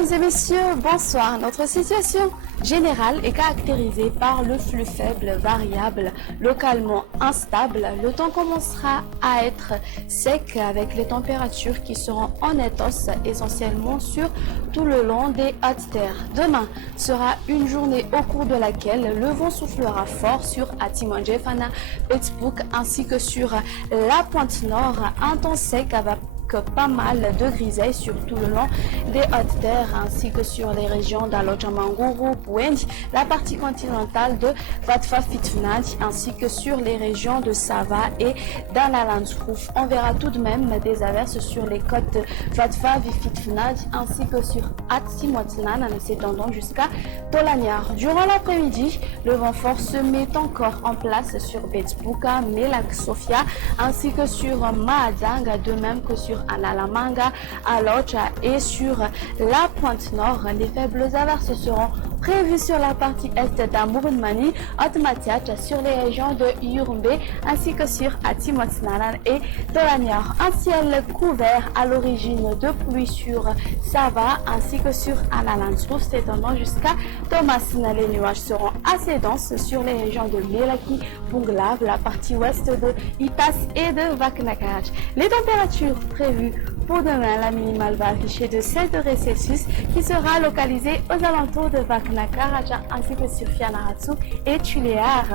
Mesdames et messieurs, bonsoir. Notre situation générale est caractérisée par le flux faible, variable, localement instable. Le temps commencera à être sec avec les températures qui seront en net hausse essentiellement sur tout le long des hautes terres. Demain sera une journée au cours de laquelle le vent soufflera fort sur Atimandjefana, Pittsburgh ainsi que sur la pointe nord. Un temps sec avec pas mal de grisailles sur tout le long des hautes terres ainsi que sur les régions d'Alojamanguru, Bouendi, la partie continentale de Vatfa Fitfnad ainsi que sur les régions de Sava et dans la Landsroof. On verra tout de même des averses sur les côtes de Vatfa Fitfnad ainsi que sur Atimotnan en s'étendant jusqu'à Tolanyar. Durant l'après-midi, le vent fort se met encore en place sur Betsbuka, Melak Sofia ainsi que sur Mahadanga, de même que sur Analamanga, Alocha et sur la pointe nord. Les faibles averses seront prévues sur la partie est d'Amurunmani, Otmatiach, sur les régions de Yurumbe ainsi que sur Atimotnanan et Tolanyar. Un ciel couvert à l'origine de pluie sur Sava ainsi que sur Analandsroof s'étendant jusqu'à Thomasina. Les nuages seront assez denses sur les régions de Melaki, Bunglav, la partie ouest de Itas et de Vaknakaraj. Les températures prévues pour demain, la minimale va afficher de 7 degrés Celsius qui sera localisée aux alentours de Vaknakaraj ainsi que sur Fianarantsoa et Tuléar.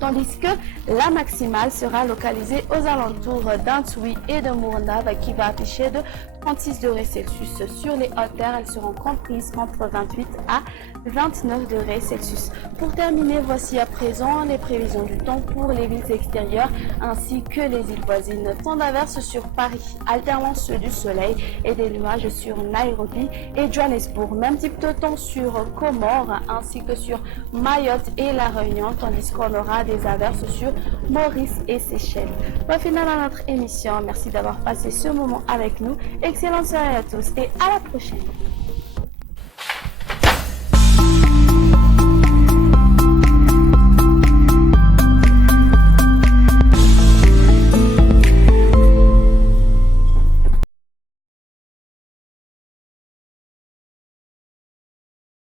Tandis que la maximale sera localisée aux alentours d'Antui et de Mourndava qui va afficher de 36 degrés Celsius. Sur les hautes terres, elles seront comprises entre 28 à 29 degrés Celsius. Pour terminer, voici à présent les prévisions du temps pour les villes extérieures ainsi que les îles voisines. Temps d'averse sur Paris, alternance du soleil et des nuages sur Nairobi et Johannesburg. Même type de temps sur Comores ainsi que sur Mayotte et La Réunion, tandis qu'on aura des averses sur Maurice et Seychelles. Point final à notre émission. Merci d'avoir passé ce moment avec nous. Excellente soirée à tous et à la prochaine.